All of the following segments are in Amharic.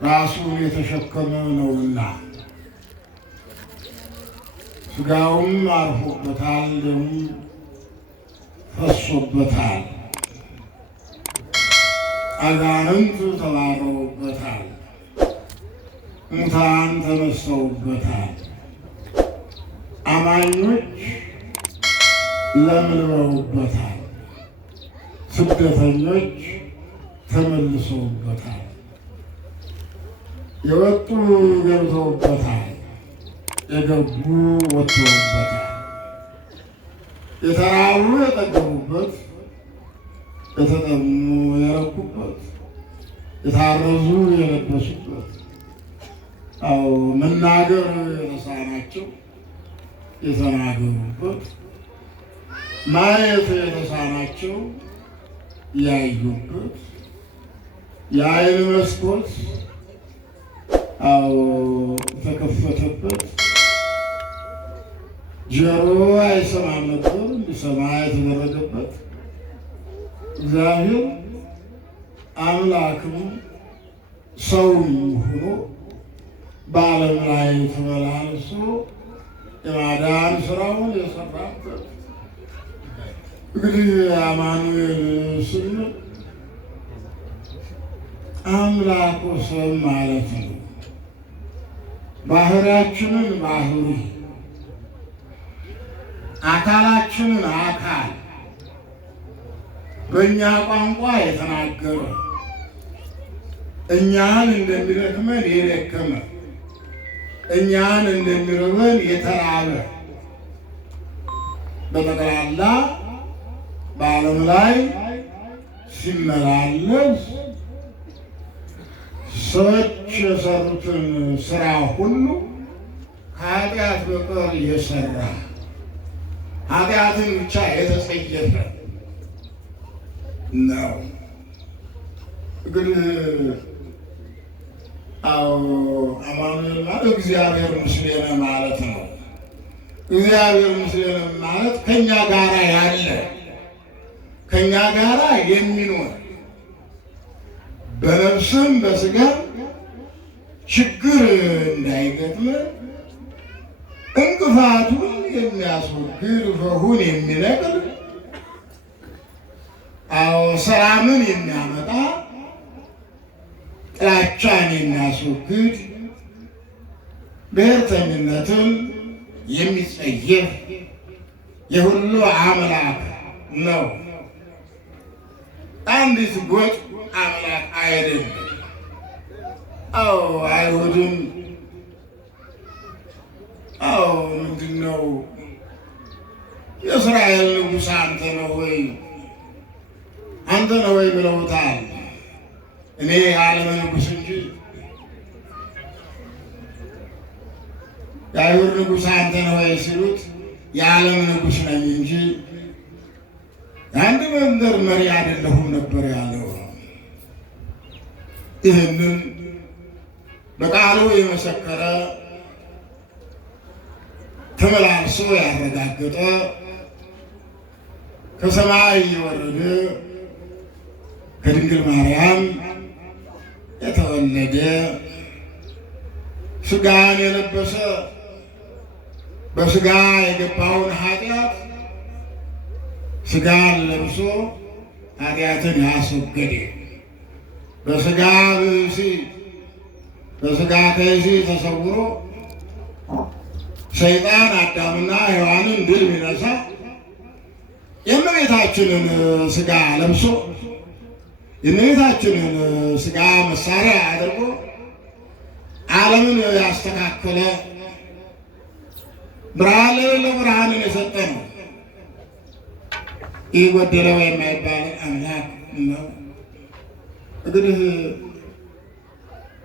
ራሱን የተሸከመ ነውና ሥጋውም አርፎበታል፣ ደሙም ፈሶበታል፣ አጋንንት ተባረውበታል፣ ሙታን ተነስተውበታል፣ አማኞች ለምልመውበታል፣ ስደተኞች ተመልሰውበታል፣ የወጡ ገብተውበታል፣ የገቡ ወጥተውበታል፣ የተራቡ የጠገቡበት፣ የተጠሙ የረኩበት፣ የታረዙ የለበሱበት፣ አዎ መናገር የተሳናቸው የተናገሩበት፣ ማየት የተሳናቸው ያዩበት፣ የዓይን መስኮት አዎ ተከፈተበት፣ ጆሮ አይሰማም ነበር እንዲሰማ የተደረገበት፣ እግዚአብሔር አምላክም ሰውም ሆኖ በዓለም ላይ ተመላልሶ የማዳን ስራውን የሰራበት። እንግዲህ አማኑኤል ስንል አምላክ ወሰን ማለት ነው። ባህሪያችንን ባህሪ፣ አካላችንን አካል በእኛ ቋንቋ የተናገረ እኛን እንደሚደክመን የደከመ እኛን እንደሚርበን የተራበ በጠቅላላ በዓለም ላይ ሲመላለስ ሰዎች የሰሩትን ስራ ሁሉ ከኃጢአት በቀር የሰራ ኃጢአትን ብቻ የተጸየፈ ነው። እንግዲህ አማኑኤል ማለት እግዚአብሔር ምስሌነ ማለት ነው። እግዚአብሔር ምስሌነ ማለት ከኛ ጋራ ያለ ከኛ ጋራ የሚኖር በነፍስም በስጋም ችግር እንዳይገጥመን እንቅፋቱን የሚያስወግድ ፈሁን የሚነቅል ሰላምን የሚያመጣ ጥላቻን የሚያስወግድ ብሔርተኝነትን የሚጸየፍ የሁሉ አምላክ ነው። አንዲት ጎጥ አምላክ አይደለም። አይሁድም ምንድነው የእስራኤል ንጉሥ አንተ ነው ወይ አንተ ነው ወይ ብለውታል። እኔ የዓለም ንጉሥ እንጂ የአይሁድ ንጉሥ አንተ ነው ወይ ሲሉት የዓለም ንጉሥ ነኝ እንጂ የአንድ መንደር መሪ አይደለሁም ነበር ያለው። ይህንን በቃሉ የመሰከረ ተመላልሶ ያረጋገጠ ከሰማይ የወረደ ከድንግል ማርያም የተወለደ ሥጋን የለበሰ በሥጋ የገባውን ኃጢአት ሥጋን ለብሶ ኃጢአትን ያስወገደ በሥጋ ብእሲ በሥጋ ከይሲ ተሰውሮ ሰይጣን አዳምና ሔዋንን ድል ቢነሳ የእመቤታችንን ሥጋ ለብሶ የእመቤታችንን ሥጋ መሳሪያ አድርጎ ዓለምን ያስተካከለ ብርሃን ለሌለው ብርሃንን የሰጠ ነው። ይህ ጎደለው የማይባል አምላክ ነው። እንግዲህ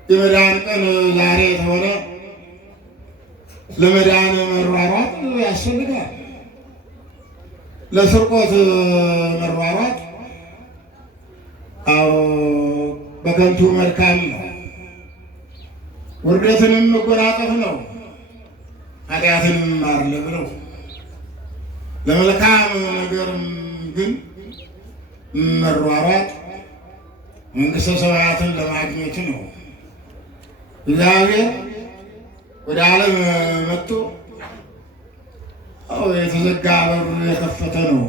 የመዳን ቀን ዛሬ የተሆነ ለመዳን መሯሯጥ ያስፈልጋል። ለስርቆት መሯሯጥ በከንቱ መልካም ነው። ውርደትንም መጎናጸፍ ነው። ኃጢአትንም ማርለብ ነው። ለመልካም ነገርም ግን መሯሯጥ መንግሥተ ሰማያትን ለማግኘት ነው። እግዚአብሔር ወደ ዓለም መጥቶ የተዘጋ በሩ የከፈተ ነው።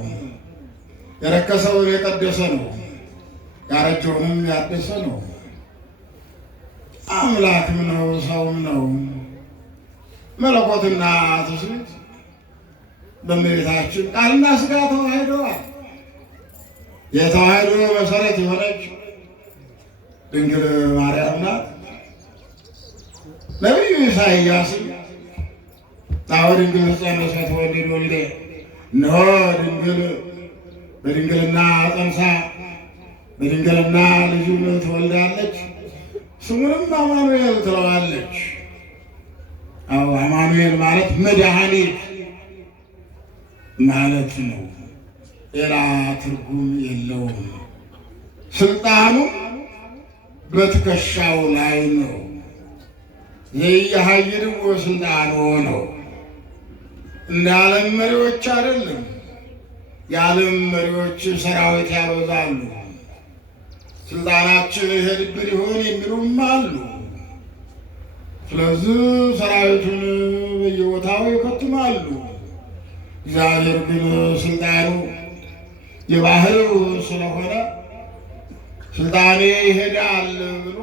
የረከሰውን የቀደሰ ነው። ያረጀውንም ያደሰ ነው። አምላክም ነው፣ ሰውም ነው። መለኮትና ትስብእት በእመቤታችን ቃልና ሥጋ ተዋህደዋል። የተዋህዶ መሰረት የሆነች ድንግል ማርያም ናት። ነቢዩ ኢሳይያስም አዎ ድንግል ጸነሰ ወለደ ወልደ፣ እነሆ ድንግል በድንግልና ጸንሳ በድንግልና ልጁን ትወልዳለች፣ ስሙንም አማኑኤል ትለዋለች። አዎ አማኑኤል ማለት መድኃኒት ማለት ነው። ሌላ ትርጉም የለውም። ስልጣኑ በትከሻው ላይ ነው። የየሀይድም ስልጣኑ ነው። እንደ ዓለም መሪዎች አይደለም። የዓለም መሪዎች ሰራዊት ያበዛሉ። ስልጣናችን ይሄድብን ይሆን የሚሉም አሉ። ስለዚህ ሰራዊቱን በየቦታው ይከትማሉ። እግዚአብሔር ግን ስልጣኑ የባህሪው ስለሆነ ስልጣኔ ይሄዳል ብሎ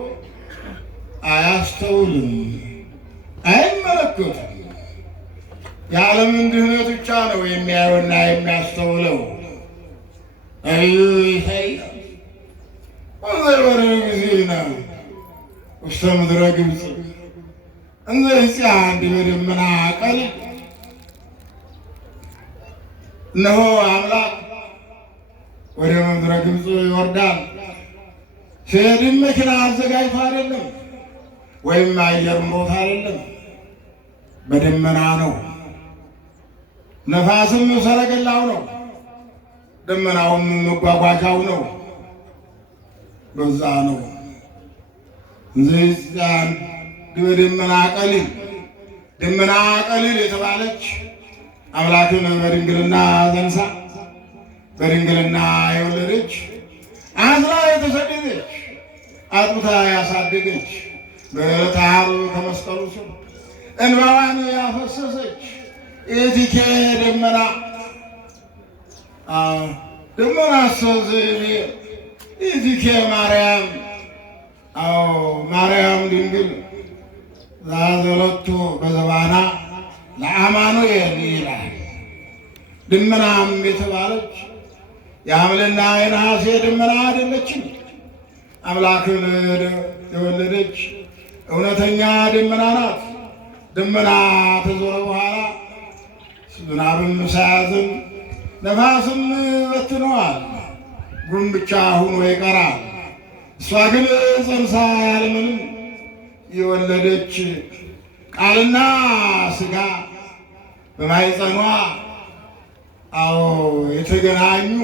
አያስተውልም፣ አይመለከቱም። የዓለምን ድህነት ብቻ ነው የሚያየውና የሚያስተውለው። ነቢዩ ኢሳይያስ ወዘወረ ጊዜና ውስተ ምድረ ግብፅ እንዘ ይጽአን ዲበ ደመና ቀሊል፣ እነሆ አምላክ ወደ ምድረ ግብፅ ይወርዳል። ሲሄድም መኪና አዘጋጅቶ አይደለም፣ ወይም አየር ሞት አይደለም፣ በደመና ነው። ነፋስም ሰረገላው ነው፣ ደመናውም መጓጓዣው ነው። በዛ ነው እንዘ ይጽአን ዲበ ደመና ቀሊል። ደመና ቀሊል የተባለች አምላክን በድንግልና ጸንሳ በድንግልና የወለደች አዝላ የተሰደደች አጥብታ ያሳደገች በዕለተ ዓርብ ከመስቀሉ ስር እንባዋን ያፈሰሰች ኢቲኬ ደመና ደመና ሰዘቤ ኢቲኬ ማርያም ማርያም ድንግል ዛዘለቶ በዘባና ለአማኑኤል ይላል። ደመናም የተባለች የሐምልና የነሐሴ ደመና አይደለችም። አምላክን የወለደች እውነተኛ ደመና ናት። ደመና ተዞረ በኋላ ዝናብም ሳያዝም ነፋስም በትነዋል፣ ጉም ብቻ ሆኖ ይቀራል። እሷ ግን ጸንሳ ያለምንም የወለደች ቃልና ሥጋ በማኅፀኗ የተገናኙ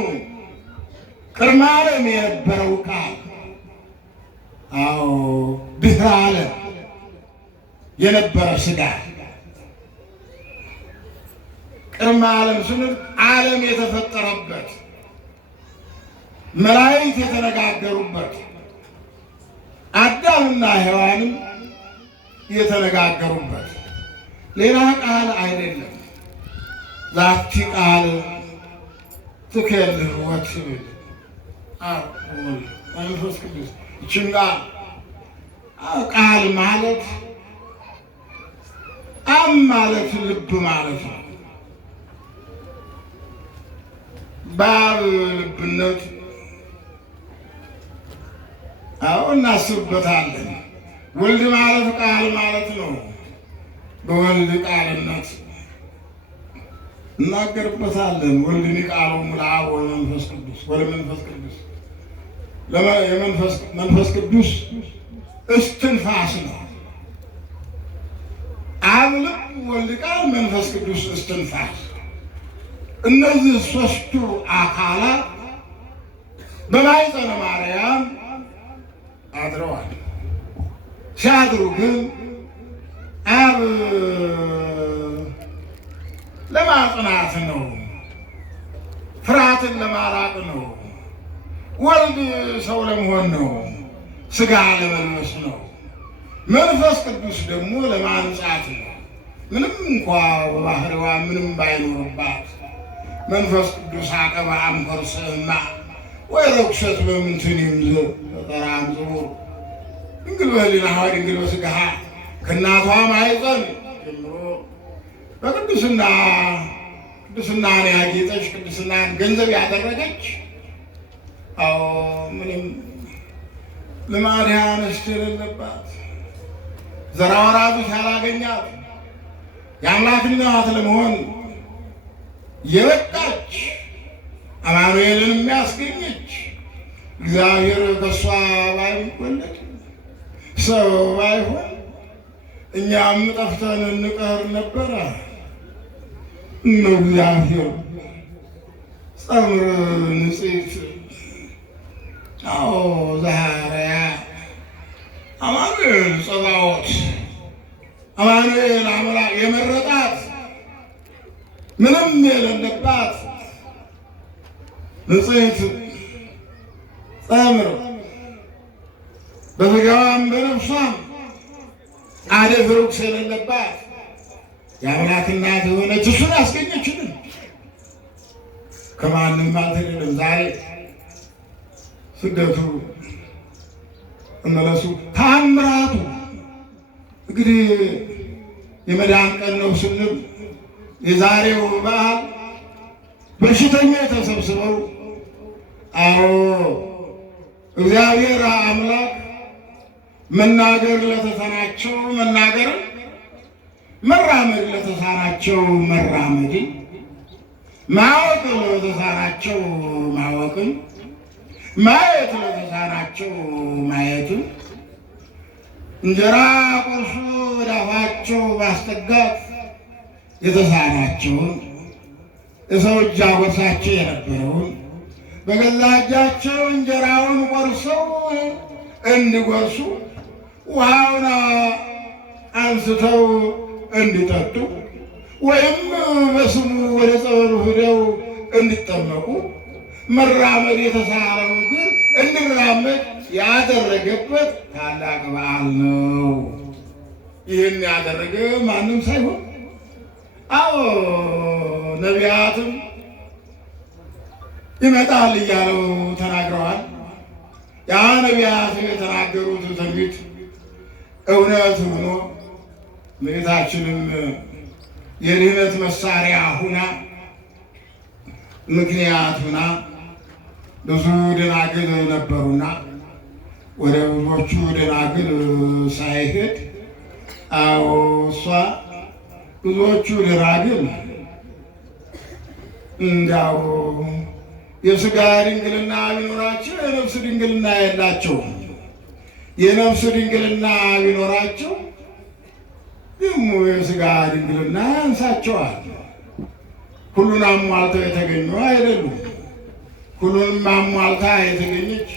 ቅድመ ዓለም የነበረው ቃል ድኅረ ዓለም የነበረ ሥጋ ቅድመ ዓለም ስንል ዓለም የተፈጠረበት መላእክት የተነጋገሩበት አዳምና ሔዋንም የተነጋገሩበት ሌላ ቃል አይደለም። ዛቲ ቃል ትከልህ ወትብል መንፈስ ቅዱስ። ይህችን ቃል ማለት አብ ማለት ልብ ማለት ነው። በአብ ልብነት እናስብበታለን። ወልድ ማለት ቃል ማለት ነው። በወልድ ቃልነት እናገርበታለን። ወልድኒ ቃሎሙ ለአብ ወለመንፈስ ቅዱስ ወለመንፈስ ቅዱስ መንፈስ ቅዱስ እስትንፋስ ነው። አብ ልብ፣ ወልድ ቃል፣ መንፈስ ቅዱስ እስትንፋስ። እነዚህ ሦስቱ አካላት በማኅፀነ ማርያም አድረዋል። ሲያድሩ ግን አብ ለማጽናት ነው፣ ፍርሃትን ለማራቅ ነው። ወልድ ሰው ለመሆን ነው፣ ሥጋ ለመልበስ ነው። መንፈስ ቅዱስ ደግሞ ለማንጻት ነው። ምንም እንኳ በባህሪዋ ምንም ባይኖርባት መንፈስ ቅዱስ አቀባ አምኮርስማ ወይ ረኩሰት በምንትን ይምዞ በጠራም ዝቡር ድንግል በህሊናሃ ድንግል በሥጋሃ ከእናቷ ማኅፀን ጀምሮ ቅድስናን ያጌጠች ቅድስናን ገንዘብ ያደረገች ምንም ልማድ አንስት የሌለባት ዘራ ወራቶች ያላገኛት የአምላክ እናት ለመሆን የበቃች አማኑኤልን የሚያስገኘች እግዚአብሔር ከእሷ ባይወለድ ሰው ባይሆን እኛም ጠፍተን እንቀር ነበረ። እግዚአብሔር ጸምር ንጽሕት ዘሐረያ አማኑኤል ጸባዖት አማኑኤል አምላክ የመረጣት ምንም የሌለባት ንጽሕት ጸምር በሥጋዋም በነፍሷም አደፍ ርኩስ የሌለባት የአምላክ እናት የሆነች እሱን ያስገኘችልን ከማንም አልተገኘም። ዛሬ ስደቱ እመለሱ ታምራቱ እንግዲህ የመዳን ቀን ነው ስንል የዛሬው በዓል በሽተኞች ተሰብስበው እግዚአብሔር አምላክ መናገር ለተሳናቸው መናገርን፣ መራመድ ለተሳናቸው መራመድን፣ ማወቅ ለተሳናቸው ማወቅን፣ ማየት ለተሳናቸው ማየትን፣ እንጀራ ቆርሶ ወደ አፋቸው ማስጠጋት የተሳናቸውን የሰው እጅ አጎርሳቸው የነበረውን በገዛ እጃቸው እንጀራውን ቆርሰው እንዲጎርሱ ውሃውን አንስተው እንዲጠጡ ወይም በስሙ ወደ ጸበሉ ሄደው እንዲጠመቁ መራመድ የተሳነው ግን እንዲራመድ ያደረገበት ታላቅ በዓል ነው። ይህን ያደረገ ማንም ሳይሆን ነቢያትም ይመጣል እያለው ተናግረዋል። ያ ነቢያት የተናገሩት ትንቢት እውነት ሆኖ እመቤታችንም የድኅነት መሳሪያ ሁና ምክንያት ሁና ብዙ ደናግል ነበሩና ወደ ብዙዎቹ ደናግል ሳይሄድ እሷ ብዙዎቹ ደናግል እንዳው የሥጋ ድንግልና ቢኖራቸው የነፍስ ድንግልና የላቸውም። የነፍስ ድንግልና ቢኖራቸው ደግሞ የሥጋ ድንግልና ያንሳቸዋል። ሁሉን አሟልተው የተገኙ አይደሉም። ሁሉንም አሟልታ የተገኘች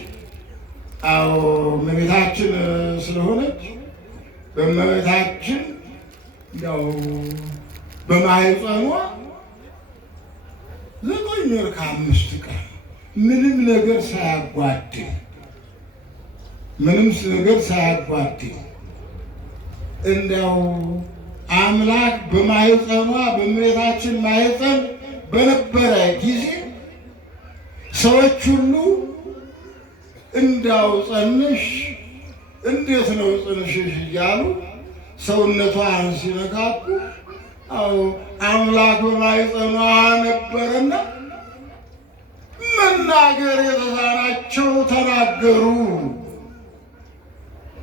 እመቤታችን ስለሆነች በእመቤታችን ያው በማኅፀኗ 9 ወር ከ5 ቀን ምንም ነገር ሳያጓድል እንደው አምላክ በማኅፀኗ በእመቤታችን ማኅፀን በነበረ ጊዜ ሰዎች ሁሉ እንዳው ጸንሽ እንዴት ነው ጽንሽሽ እያሉ ሰውነቷን ሲነካኩ አምላክ በማኅፀኗ ነበረና መናገር የተሳናቸው ተናገሩ።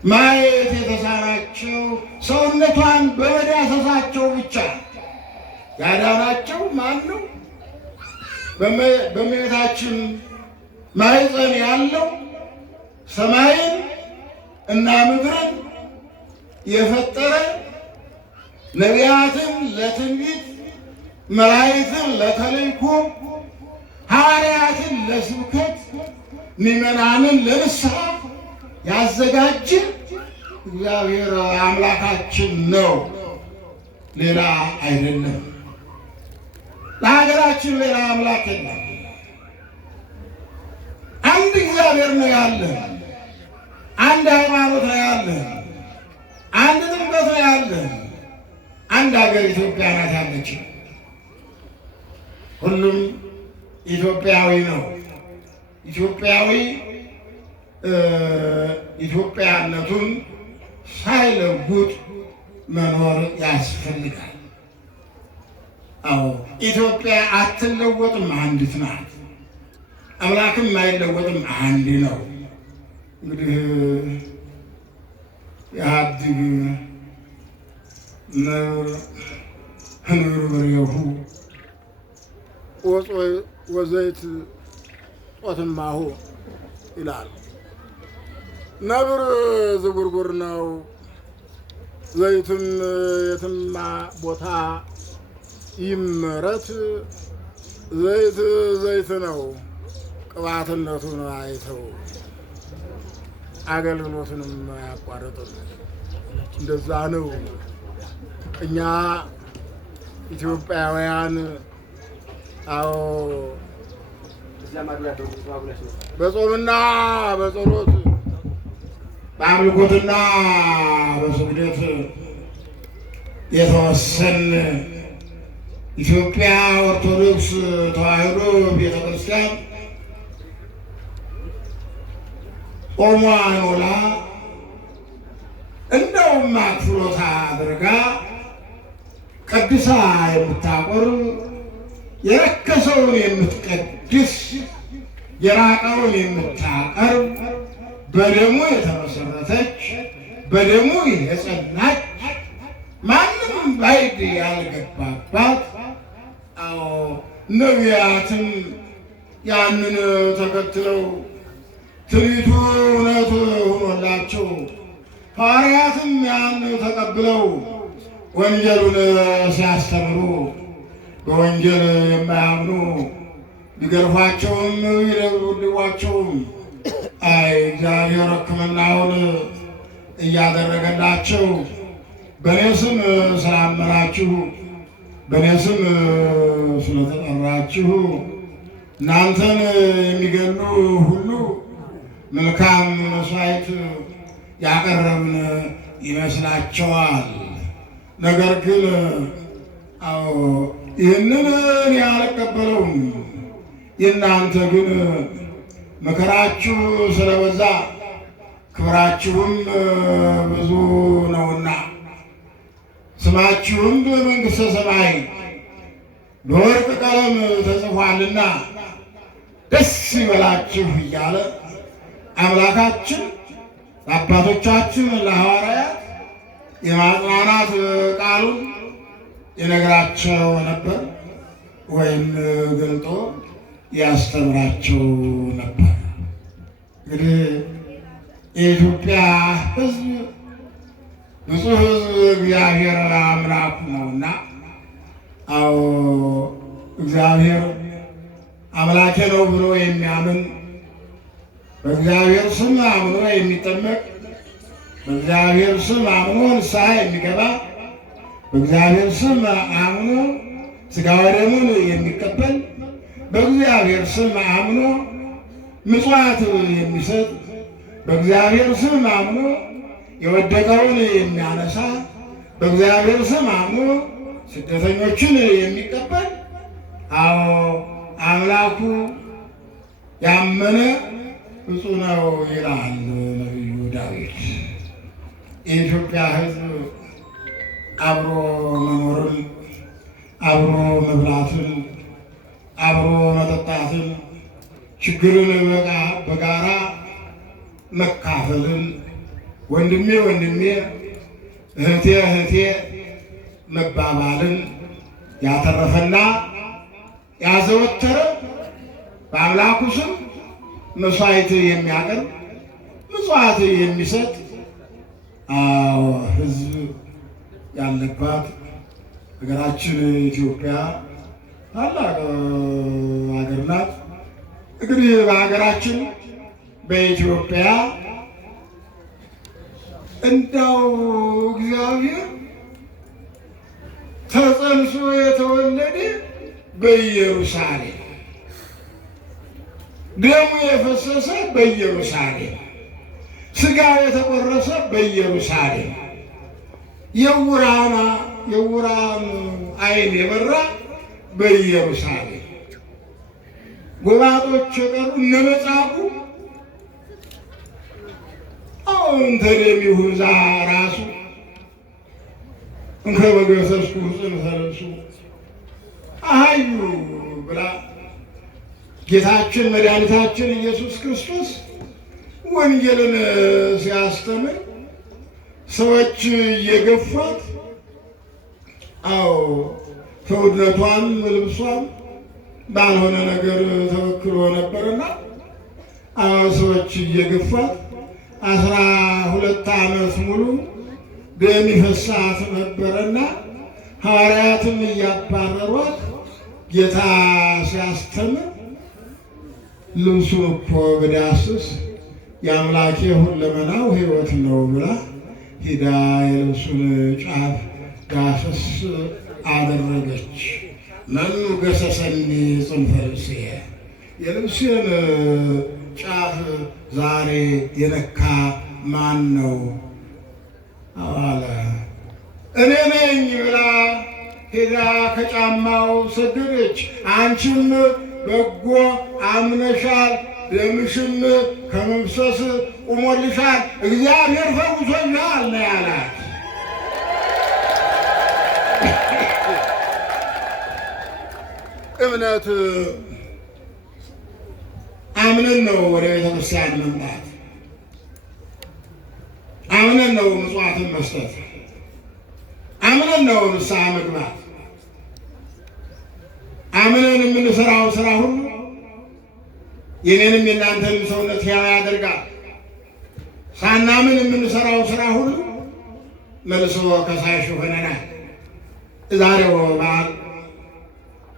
ማየት የተሳናቸው ሰውነቷን በመዳሰሳቸው ብቻ ያዳናቸው ማን ነው? በእመቤታችን ማኅፀን ያለው ሰማይን እና ምድርን የፈጠረ ነቢያትን ለትንቢት፣ መላእክትን ለተልእኮ፣ ሐዋርያትን ለስብከት፣ ምዕመናንን ለንስሐ ያዘጋጀ እግዚአብሔር አምላካችን ነው፣ ሌላ አይደለም። ለሀገራችን ሌላ አምላክ የለም። አንድ እግዚአብሔር ነው ያለ፣ አንድ ሃይማኖት ነው ያለ። እውነት ነው ያለን። አንድ ሀገር ኢትዮጵያ ናት ያለች። ሁሉም ኢትዮጵያዊ ነው። ኢትዮጵያዊ ኢትዮጵያነቱን ሳይለውጥ መኖር ያስፈልጋል። አዎ ኢትዮጵያ አትለወጥም፣ አንዲት ናት። አምላክም አይለወጥም፣ አንድ ነው። እንግዲህ የሀዲግ ህንብርብሬሁ ወዘይት ጦትማሁ ይላል። ነብር ዝጉርጉር ነው፣ ዘይትም የትማ ቦታ ይመረት። ዘይት ዘይት ነው፣ ቅባትነቱን አይተው አገልግሎትንም አያቋርጥም። እንደዛ ነው። እኛ ኢትዮጵያውያን አዎ በጾምና በጸሎት በአምልኮትና በስግደት የተወሰን ኢትዮጵያ ኦርቶዶክስ ተዋሕዶ ቤተ ክርስቲያን ጾሟን ውላ እንደውም አክፍሎታ አድርጋ ቀድሳ የምታቆርብ የረከሰውን የምትቀድስ የራቀውን የምታቀርብ በደሙ የተመሰረተች በደሙ የጸናች ማንም ባይድ ያልገባባት አዎ ነቢያትም ያንን ተከትለው ትንቢቱ እውነት ሆኖላቸው ሐዋርያትም ያን ተቀብለው ወንጌሉን ሲያስተምሩ በወንጌል የማያምኑ ቢገርፏቸውም ቢደብድቧቸውም አይ እግዚአብሔር ሕክምናውን እያደረገላቸው በእኔ ስም ስላመናችሁ በእኔ ስም ስለተጠራችሁ እናንተን የሚገሉ ሁሉ መልካም መስዋዕት ያቀረብን ይመስላቸዋል። ነገር ግን አዎ ይህንን እኔ አልቀበለውም። የእናንተ ግን መከራችሁ ስለበዛ ክብራችሁም ብዙ ነውና ስማችሁም በመንግሥተ ሰማይ በወርቅ ቀለም ተጽፏልና ደስ ይበላችሁ እያለ አምላካችን አባቶቻችን ለሐዋርያት የማጽናናት ቃሉን ይነግራቸው ነበር፣ ወይም ገልጦ ያስተምራቸው ነበር። እንግዲህ የኢትዮጵያ ሕዝብ ንጹሕ ሕዝብ እግዚአብሔር አምላኩ ነውና አዎ እግዚአብሔር አምላኬ ነው ብሎ የሚያምን በእግዚአብሔር ስም አምኖ የሚጠመቅ በእግዚአብሔር ስም አምኖ ንስሐ የሚገባ በእግዚአብሔር ስም አምኖ ሥጋ ወደሙን የሚቀበል በእግዚአብሔር ስም አምኖ ምጽዋት የሚሰጥ በእግዚአብሔር ስም አምኖ የወደቀውን የሚያነሳ በእግዚአብሔር ስም አምኖ ስደተኞችን የሚቀበል አዎ አምላኩ ያመነ ብፁዕ ነው ይላል ነቢዩ ዳዊት። የኢትዮጵያ ሕዝብ አብሮ መኖርን፣ አብሮ መብላትን፣ አብሮ መጠጣትን፣ ችግርን በጋራ መካፈልን፣ ወንድሜ ወንድሜ እህቴ እህቴ መባባልን ያተረፈና ያዘወተረ በአምላኩ ስም መስዋዕት የሚያቀርብ ምጽዋት የሚሰጥ አዎ ሕዝብ ያለባት ሀገራችን ኢትዮጵያ ታላቅ ሀገር ናት። እንግዲህ በሀገራችን በኢትዮጵያ እንዳው እግዚአብሔር ተጸንሶ የተወለደ በኢየሩሳሌም ደሙ የፈሰሰ በኢየሩሳሌም ሥጋው የተቆረሰ በኢየሩሳሌም የዕውራን ዓይን የበራ በኢየሩሳሌም ጎባጦች የቀሩ እነ መጻጉዕ እንተ ደሚሁዛ ራሱ እንከ በገሰስኩ ጽንፈ ነፍሱ አሃዩ ብላ ጌታችን መድኃኒታችን ኢየሱስ ክርስቶስ ወንጌልን ሲያስተምር ሰዎች እየገፏት ሰውነቷም ልብሷም ባልሆነ ነገር ተወክሎ ነበርና ሰዎች እየገፏት 12 ዓመት ሙሉ ደም ይፈሳት ነበርና ሐዋርያትም እያባረሯት ጌታ ሲያስተምር ልብሱን እኮ ብዳስስ የአምላኬ ሁለመናው ሕይወት ነው ብላ ሂዳ የልብሱን ጫፍ ዳሰስ አደረገች። መኑ ገሰሰኒ ጽንፈ ልብስየ፣ የልብሴን ጫፍ ዛሬ የነካ ማን ነው አለ። እኔ ነኝ ብላ ሄዳ ከጫማው ሰገደች። አንቺም በጎ አምነሻል፣ ደምሽም ከመፍሰስ ቁሞልሻል፣ እግዚአብሔር ፈውሶሻል ነው ያላት። እምነት አምነን ነው ወደ ቤተክርስቲያን መምጣት፣ አምነን ነው ምጽዋትን መስጠት፣ አምነን ነው ንስሐ መግባት። አምነን የምንሰራው ስራ ሁሉ የኔንም የእናንተንም ሰውነት ሕያው ያደርጋል። ሳናምን የምንሰራው ስራ ሁሉ መልሶ ከሳሽ ሆነናል። ዛሬው በዓል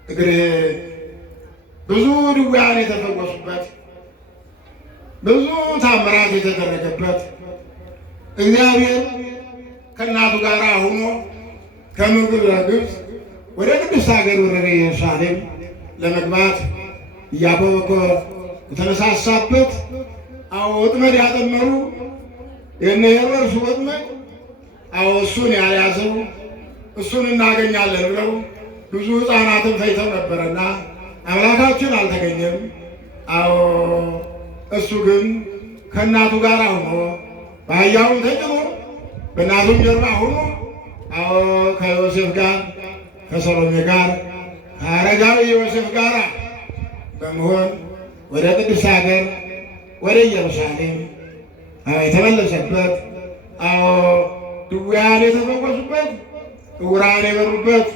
እግሬ ብዙ ድውያን የተፈወሱበት፣ ብዙ ታምራት የተደረገበት፣ እግዚአብሔር ከእናቱ ጋር ሆኖ ከምድረ ግብፅ ወደ ቅድስት ሀገር ወደ ኢየሩሳሌም ለመግባት እያበበኮ የተነሳሳበት ወጥመድ ያጠመሩ የእነ ሄሮድስ ወጥመድ እሱን ያልያዘው እሱን እናገኛለን ብለው ብዙ ሕፃናትን ፈይተው ነበረና አምላካችን አልተገኘም። እሱ ግን ከእናቱ ጋር ሆኖ በአህያውም ተጭኖ በእናቱም ጀርባ ሆኖ ከዮሴፍ ጋር ከሰሎሜ ጋር ከአረጋዊ ዮሴፍ ጋር በመሆን ወደ ቅድስት ሀገር ወደ ኢየሩሳሌም የተመለሰበት፣ ድውያን የተፈወሱበት፣ ዕውራን የበሩበት፣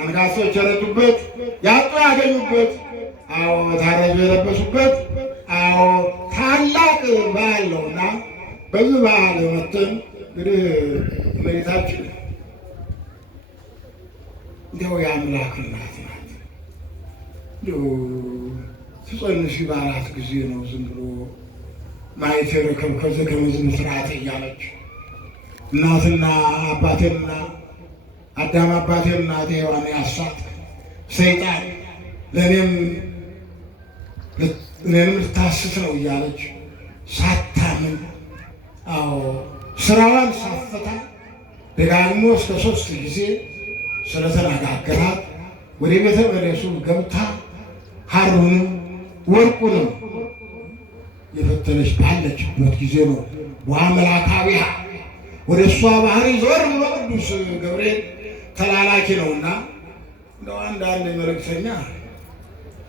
አንካሶች የረዱበት፣ ያጡ ያገኙበት፣ ታረዙ የለበሱበት ታላቅ በዓል ነውና በዚህ በዓል መጥተን እንግዲህ እመቤታችን እንዲያው የአምላክ እናት ናት። እንዲያው ትጸንሽ በአራት ጊዜ ነው ዝም ብሎ ማየት የረከብ ከዚህ ከመዝም ስርዓት እያለች እናትና አባቴና አዳም አባቴን እናቴ ሔዋን ያሳት ሰይጣን ለእኔም ልታስት ነው እያለች ሳታምን ስራዋን ሳፈታ ደጋግሞ እስከ 3 ጊዜ ስለተነጋገራት ወደ ቤተ መቅደሱ ገብታ ሐሩንም ወርቁንም የፈተለች ባለችበት ጊዜ ነው ወአምላካዊሃ ወደ እሷ ባህሪ ዞር ብሎ ቅዱስ ገብርኤል ተላላኪ ነውና እንደው አንዳንድ መልእክተኛ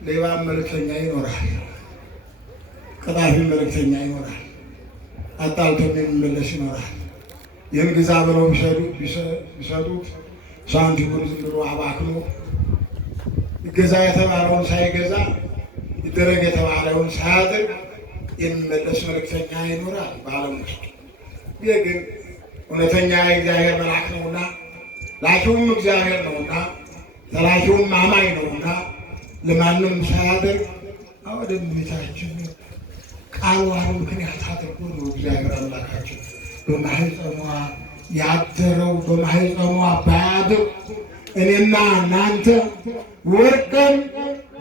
ሌባም መልእክተኛ ይኖራል፣ ቀጣፊ መልእክተኛ ይኖራል፣ አጣልቶም የሚመለስ ይኖራል። ይህን ግዛ ብለው ቢሰጡት ሳንቲሙን ዝም ብሎ አባክኖ ይገዛ የተባለውን ሳይገዛ ይደረግ የተባለውን ሳያደርግ የሚመለስ መልእክተኛ ይኖራል በዓለም ውስጥ። ይህ ግን እውነተኛ የእግዚአብሔር መልአክ ነውና ላኪውም እግዚአብሔር ነውና ተላኪውም አማኝ ነውና ለማንም ሳያደርግ ወደ እመቤታችን ቃሏን ምክንያት አድርጎ ነው እግዚአብሔር አምላካችን በማህፀኗ ያደረው። በማህፀኗ ባያድር እኔና እናንተ ወርቀን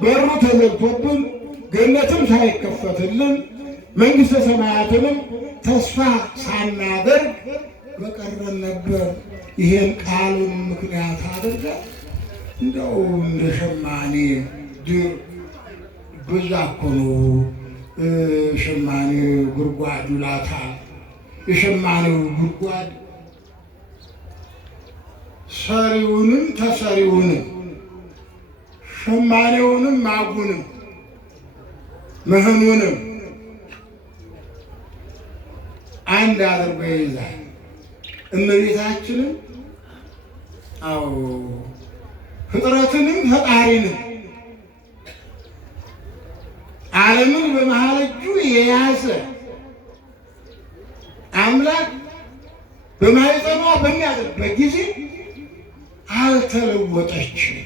በሩ ተዘግቶብን ገነትም ሳይከፈትልን መንግሥተ ሰማያትንም ተስፋ ሳናደርግ በቀረን ነበር። ይሄን ቃሉን ምክንያት አድርገን እንደው እንደ ሸማኔ ድር በዛ እኮ ነው ሸማኔ ጉድጓድ ይላታል። የሸማኔው ጉድጓድ ሰሪውንም ተሰሪውንም ሸማኔውንም ማጉንም መህኑንም አንድ አድርጎ ይይዛል። እመቤታችንም አዎ ፍጥረትንም ፈጣሪንም ዓለምን በመሃል እጁ የያዘ አምላክ በማኅፀኗ በሚያድርበት ጊዜ አልተለወጠችም።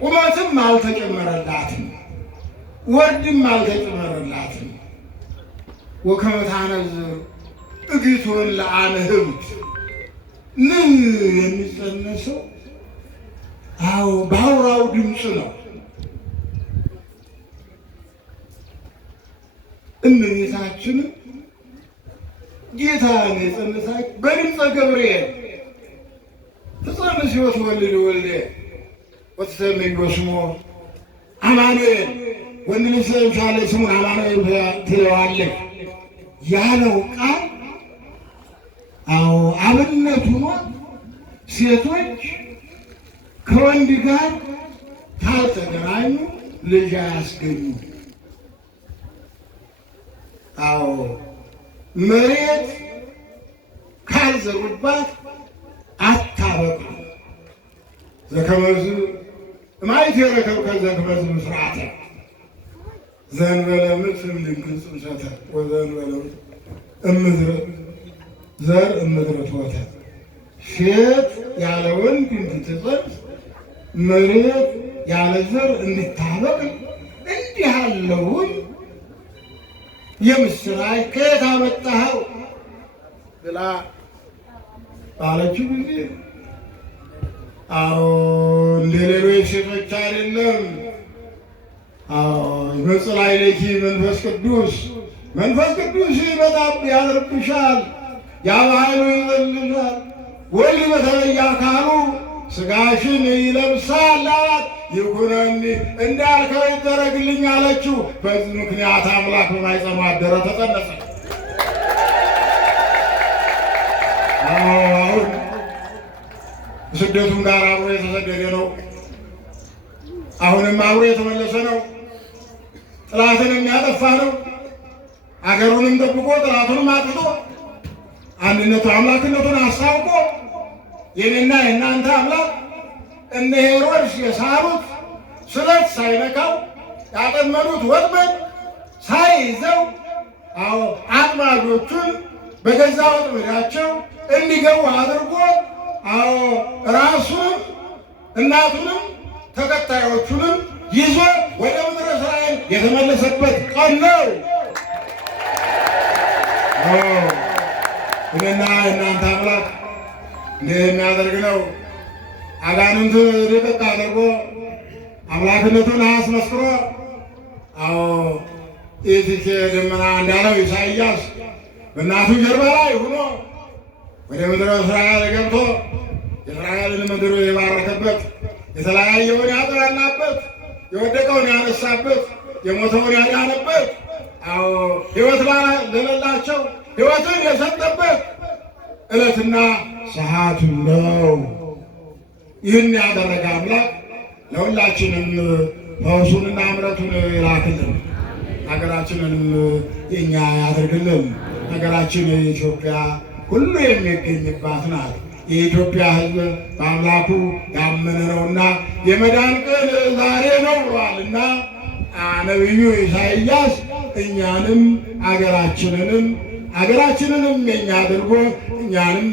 ቁመትም አልተጨመረላትም፣ ወርድም አልተጨመረላትም። ወከመ ታነዝር እግቶን ለአንህብት ምን የሚጸነሰው አዎ በአውራው ድምፅ ነው። እመቤታችንም ጌታን የጸነሳች በድምፀ ገብርኤል ትጸንስ ወትወልድ ወልደ ወትሰምዮ ስሞ አማኑኤል ወንድ ልጅ ትጸንሻለሽ ስሙን አማኑኤል ትለዋለሽ ያለው ቃል አዎ አብነት ሆኖ ሴቶች ከወንድ ጋር ካልተገናኙ ልጅ አያስገኙ። አዎ መሬት ካልዘሩባት አታበቅሉ። ዘከመዝ ማየት የረከብከ ዘከመዝ ምስራተ ዘእንበለ ምድር ድንግል ጽንሰተ ወዘእንበለ እምድር ዘር እምድር ትወተ ሴት ያለ ወንድ እንድትጸንስ መሬት ያለ ዘር እንድታበቅል እንዲህ ያለውን የምስራች ከየት አመጣኸው ብላ ባለችው ጊዜ አዎ እንደ ሌሎች ሴቶች አይደለም። አዎ ይመጽእ ላዕሌኪ መንፈስ ቅዱስ መንፈስ ቅዱስ በጣም ያድርብሻል፣ ያባህሉ ይዘልሻል፣ ወልድ በተለየ አካሉ ሥጋሽን ይለብሳል አላት። ይኩነኒ እንዳልከው ይደረግልኝ አለችው። በዚህ ምክንያት አምላክ በማኅፀኗ አደረ፣ ተጸነሰ። አሁን ስደቱም ጋር አብሮ የተሰደደ ነው። አሁንም አብሮ የተመለሰ ነው። ጥላትን የሚያጠፋ ነው። አገሩንም ጠብቆ ጥላቱንም አጥፍቶ አንድነቱ አምላክነቱን አስታውቆ የኔና የእናንተ አምላክ እነ ሄሮድስ የሳሉት ስለት ሳይነካው ያጠመዱት ወጥመድ ሳይይዘው አዎ አጥማጆቹን በገዛ ወጥመዳቸው እንዲገቡ አድርጎ አዎ ራሱን እናቱንም ተከታዮቹንም ይዞ ወደ ምድረ እስራኤል የተመለሰበት ቀን ነው። እኔና የእናንተ አምላክ እንዲህ የሚያደርግ ነው። አጋንንት ድቅቅ አድርጎ አምላክነቱን አስመስክሮ አዎ ኢቲኬ ደመና እንዳለው ኢሳይያስ በእናቱ ጀርባ ላይ ሆኖ ወደ ምድረ እስራኤል ገብቶ የእስራኤልን ምድር የባረከበት፣ የተለያየውን ያጽናናበት፣ የወደቀውን ያነሳበት፣ የሞተውን ያዳነበት፣ አዎ ሕይወት ለሌላቸው ሕይወትን የሰጠበት ዕለትና ሰዓቱ ነው። ይህን ያደረገ አምላክ ለሁላችንም ፈውሱንና ምሕረቱን ይላክልን፣ ሀገራችንንም የእኛ ያደርግልን። ሀገራችን ኢትዮጵያ ሁሉ የሚገኝባት ናት። የኢትዮጵያ ሕዝብ በአምላኩ ያመነ ነውና የመዳን ቀን ዛሬ ነው ብሏልና ነቢዩ ኢሳይያስ እኛንም አገራችንንም የኛ አድርጎ እኛንም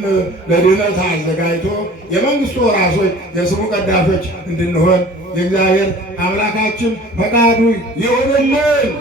ለድኅነት አዘጋጅቶ የመንግሥቱ ወራሾች የስሙ ቀዳሾች እንድንሆን የእግዚአብሔር አምላካችን ፈቃዱ ይሆንልን።